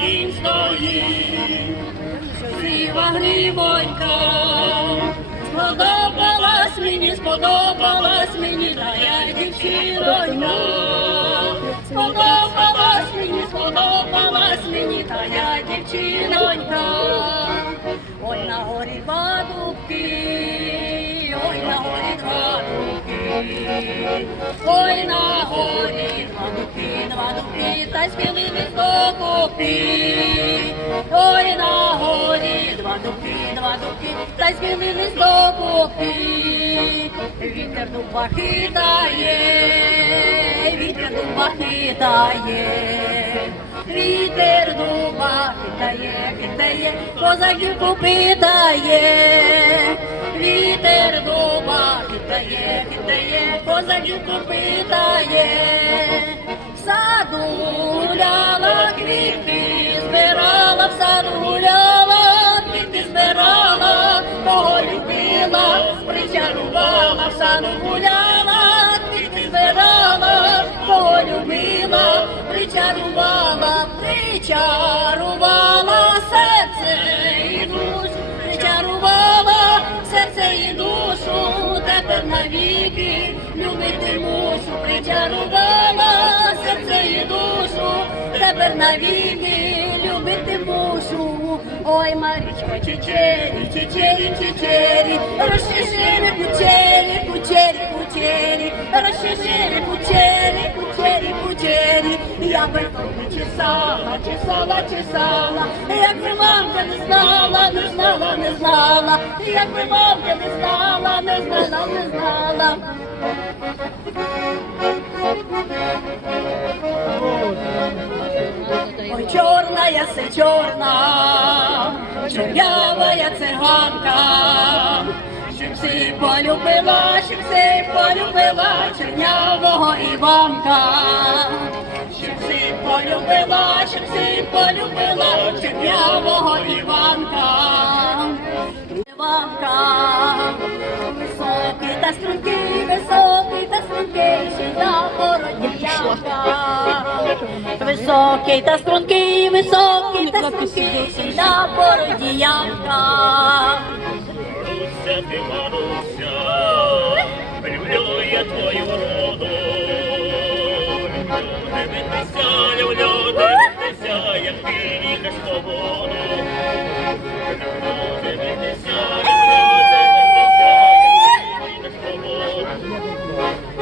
кінь стоїть, Красива гривонька, сподобалась мені, сподобалась мені, та я дівчинонька. Сподобалась мені, сподобалась мені, та я дівчинонька. Ой, на горі два ой, на горі два дубки, два дубки, та й схилили до купи. Ой, на горі два дубки, два дубки, та й схилили до купи. Вітер дуба хитає, вітер дуба хитає. Вітер дуба хитає, хитає, козаків питає. Вітер дуба хитає, хитає, козаків питає. В саду гуляла квіти, збирала, в саду гуляла, квіти збирала, кого любила, причарувала, в саду гуляла, квіти збирала, кого любила, причарувала, причарувала тепер навіки любити мушу, причарувала серце і душу, тепер навіки любити мушу. Ой, Марічко, чечері, чечері, чечері, розчешери кучері, кучері, кучері, кучері. Я би тобі чесала, чесала, чесала, як би мамка не знала, не знала, не знала, як би мамка не знала, не знала, не знала. Ой, чорная се чорна, чорнявая циганка, щоб всі полюбила, щоб всі полюбила чорнявого Іванка, полюбила, щоб всі полюбила чорнявого Іванка. Іванка, високий та стрункий, високий та стрункий, сіда породілянка. Високий та стрункий, високий та стрункий, сіда породіянка. Маруся, ти Маруся, Cristo